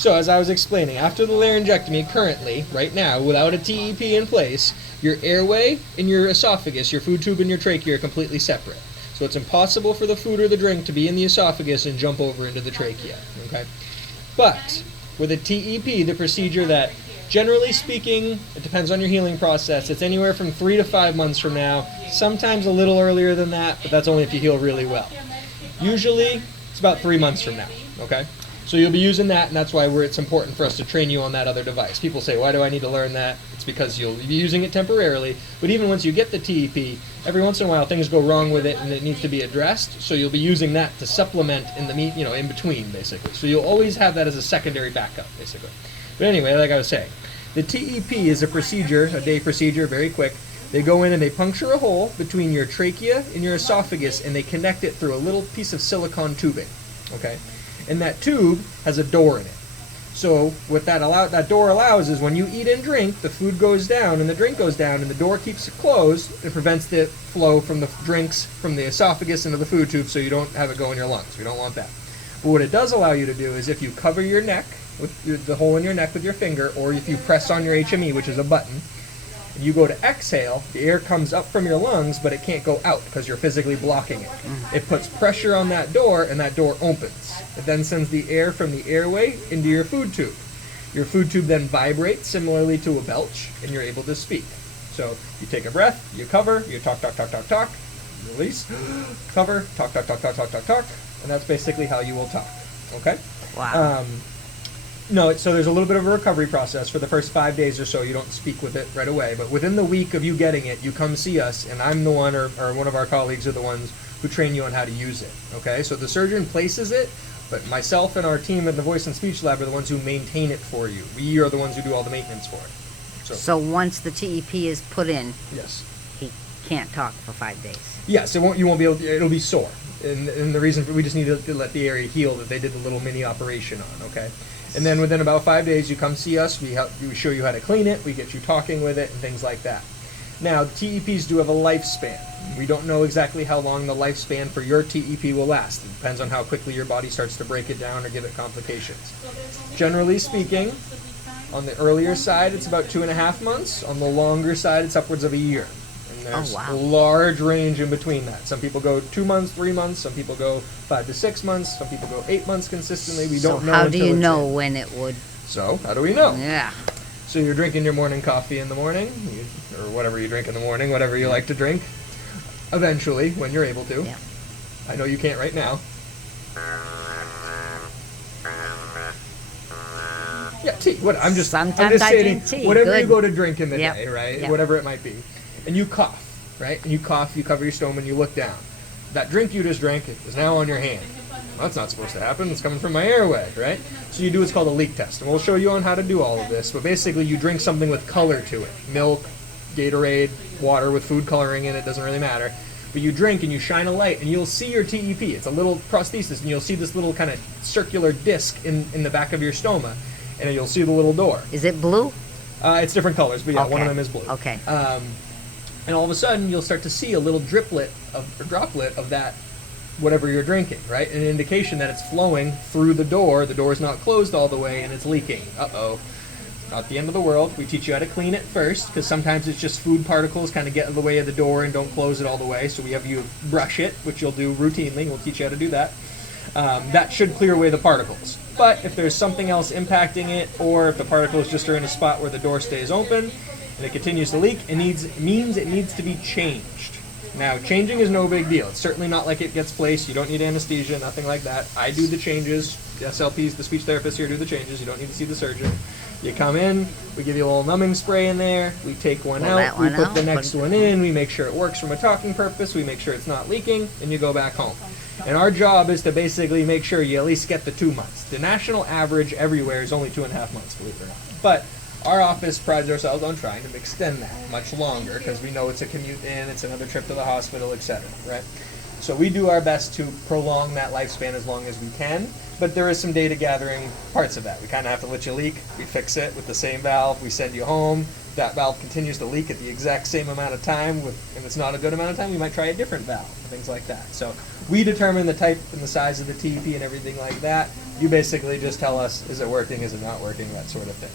So as I was explaining, after the laryngectomy, currently, right now, without a TEP in place, your airway and your esophagus, your food tube and your trachea are completely separate. So it's impossible for the food or the drink to be in the esophagus and jump over into the trachea. Okay? But with a TEP, the procedure that, generally speaking, it depends on your healing process. It's anywhere from 3 to 5 months from now, sometimes a little earlier than that, but that's only if you heal really well. Usually, it's about 3 months from now, okay? So you'll be using that, and that's why it's important for us to train you on that other device. People say, why do I need to learn that? It's because you'll be using it temporarily, but even once you get the TEP, every once in a while things go wrong with it and it needs to be addressed, so you'll be using that to supplement in the in between, basically. So you'll always have that as a secondary backup, basically. But anyway, like I was saying, the TEP is a procedure, a day procedure, very quick. They go in and they puncture a hole between your trachea and your esophagus, and they connect it through a little piece of silicone tubing, okay? And that tube has a door in it. So what that door allows is when you eat and drink, the food goes down and the drink goes down, and the door keeps it closed. It prevents the flow from the drinks from the esophagus into the food tube, so you don't have it go in your lungs. We don't want that. But what it does allow you to do is if you cover your neck with the hole in your neck with your finger, or if you press on your HME, which is a button, and you go to exhale, the air comes up from your lungs, but it can't go out because you're physically blocking it. It puts pressure on that door, and that door opens. It then sends the air from the airway into your food tube. Your food tube then vibrates similarly to a belch, and you're able to speak. So you take a breath, you cover, you talk, release, cover, talk, and that's basically how you will talk. Okay? Wow. No, so there's a little bit of a recovery process. For the first 5 days or so, you don't speak with it right away. But within the week of you getting it, you come see us, and I'm the one, or one of our colleagues are the ones who train you on how to use it. Okay? So the surgeon places it, but myself and our team at the Voice and Speech Lab are the ones who maintain it for you. We are the ones who do all the maintenance for it. So once the TEP is put in, yes, he can't talk for 5 days. Yes, you won't be able to, it'll be sore. And the reason we just need to let the area heal that they did the little mini operation on, okay? And then within about 5 days, you come see us. We show you how to clean it. We get you talking with it and things like that. Now, TEPs do have a lifespan. We don't know exactly how long the lifespan for your TEP will last. It depends on how quickly your body starts to break it down or give it complications. Generally speaking, on the earlier side, it's about 2.5 months. On the longer side, it's upwards of a year. And there's a large range in between that. Some people go 2 months, 3 months. Some people go 5 to 6 months. Some people go 8 months consistently. We don't know. So how do you know when it would? So how do we know? Yeah. So you're drinking your morning coffee in the morning, or whatever you drink in the morning, whatever you like to drink. Eventually, when you're able to. Yeah. I know you can't right now. Yeah, tea. I'm just saying, tea. Whatever Good. you go to drink in the Yep. day, right? Yep. Whatever it might be. And you cough, right? And you cough, you cover your stoma, and you look down. That drink you just drank is now on your hand. Well, that's not supposed to happen. It's coming from my airway, right? So you do what's called a leak test. And we'll show you on how to do all of this. But basically, you drink something with color to it. Milk, Gatorade, water with food coloring in it, doesn't really matter. But you drink and you shine a light, and you'll see your TEP. It's a little prosthesis, and you'll see this little kind of circular disc in the back of your stoma. And you'll see the little door. Is it blue? It's different colors, but yeah, Okay. one of them is blue. Okay. And all of a sudden, you'll start to see a little droplet of that, whatever you're drinking, right? An indication that it's flowing through the door. The door is not closed all the way, and it's leaking. Uh-oh. Not the end of the world. We teach you how to clean it first, because sometimes it's just food particles kind of get in the way of the door and don't close it all the way. So we have you brush it, which you'll do routinely. We'll teach you how to do that. That should clear away the particles. But if there's something else impacting it, or if the particles just are in a spot where the door stays open and it continues to leak, it means it needs to be changed. Now, changing is no big deal. It's certainly not like it gets placed. You don't need anesthesia, nothing like that. I do the changes. The SLPs, the speech therapists here, do the changes. You don't need to see the surgeon. You come in, we give you a little numbing spray in there, we take one out, we put the next one in, we make sure it works from a talking purpose, we make sure it's not leaking, and you go back home. And our job is to basically make sure you at least get the 2 months. The national average everywhere is only 2.5 months, believe it or not. But our office prides ourselves on trying to extend that much longer, because we know it's a commute in, it's another trip to the hospital, etc., right? So we do our best to prolong that lifespan as long as we can, but there is some data gathering parts of that. We kind of have to let you leak, we fix it with the same valve, we send you home, that valve continues to leak at the exact same amount of time, and it's not a good amount of time, we might try a different valve, things like that. So we determine the type and the size of the TEP and everything like that. You basically just tell us, is it working, is it not working, that sort of thing.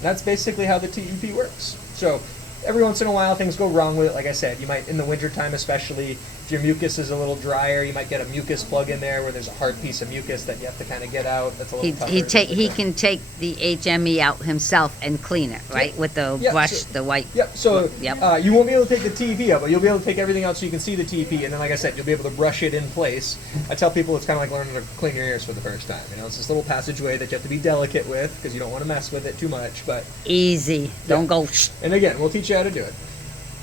That's basically how the TEP works. So every once in a while things go wrong with it. Like I said, you might, in the wintertime especially, if your mucus is a little drier, you might get a mucus plug in there where there's a hard piece of mucus that you have to kind of get out. That's a little tougher. He can take the HME out himself and clean it, right? Yep. With the Yep, brush, so- the white. Yep, so Yep. you won't be able to take the TEP out, but you'll be able to take everything out so you can see the TEP, and then, like I said, you'll be able to brush it in place. I tell people it's kind of like learning to clean your ears for the first time. You know, it's this little passageway that you have to be delicate with because you don't want to mess with it too much. But Easy. Don't go. Shh. and again, we'll teach you how to do it.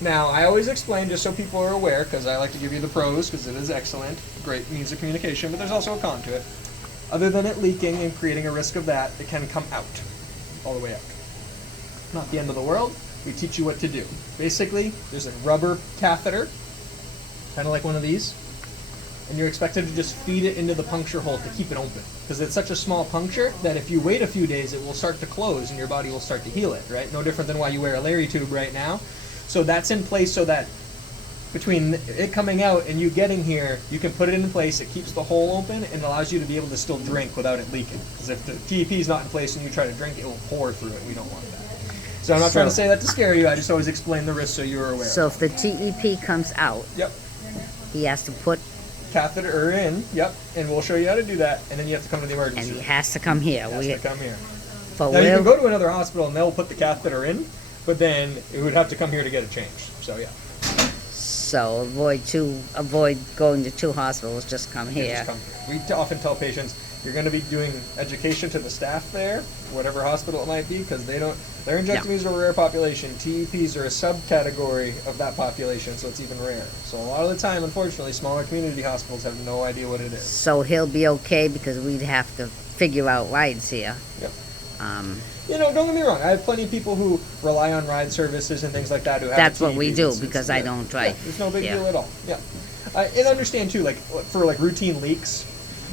Now, I always explain, just so people are aware, because I like to give you the pros, because it is excellent, great means of communication, but there's also a con to it. Other than it leaking and creating a risk of that, it can come out, all the way out. Not the end of the world. We teach you what to do. Basically, there's a rubber catheter, kind of like one of these, and you're expected to just feed it into the puncture hole to keep it open. Because it's such a small puncture that if you wait a few days, it will start to close and your body will start to heal it, right? No different than why you wear a Larry tube right now. So that's in place so that between it coming out and you getting here, you can put it in place, it keeps the hole open, and allows you to be able to still drink without it leaking. Because if the TEP is not in place and you try to drink, it will pour through it. We don't want that. So I'm not trying to say that to scare you, I just always explain the risks so you're aware. So if the TEP comes out, Yep. he has to put, Catheter in, yep, and we'll show you how to do that, and then you have to come to the and emergency he room. has to come here. It has to come here. But Now you can we'll, go to another hospital and they'll put the catheter in, but then it would have to come here to get it changed. So yeah, so avoid going to two hospitals. Just come you here. just come here. We often tell patients you're going to be doing education to the staff there, whatever hospital it might be, because laryngectomies are a rare population. TEPs are a subcategory of that population, so it's even rare. So a lot of the time, unfortunately, smaller community hospitals have no idea what it is. So he'll be okay because we'd have to figure out rides here. Yep. Um, Don't get me wrong. I have plenty of people who rely on ride services and things like that who have That's a what we TEP. do, It's- because I don't drive. Yeah, it's no big Yeah. deal at all. Yeah, and understand too, like for like routine leaks,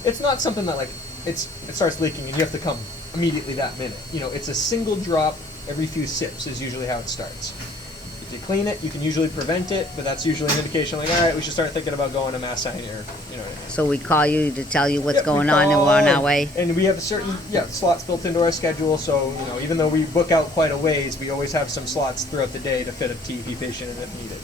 it's not something that like it starts leaking and you have to come immediately that minute. It's a single drop every few sips is usually how it starts. If you clean it, you can usually prevent it, but that's usually an indication like, all right, we should start thinking about going to Mass Eye or you know what I mean. so we call you to tell you what's Yep, we going on, and we're on call, our way. And we have certain slots built into our schedule, so even though we book out quite a ways, we always have some slots throughout the day to fit a TEP patient in if needed.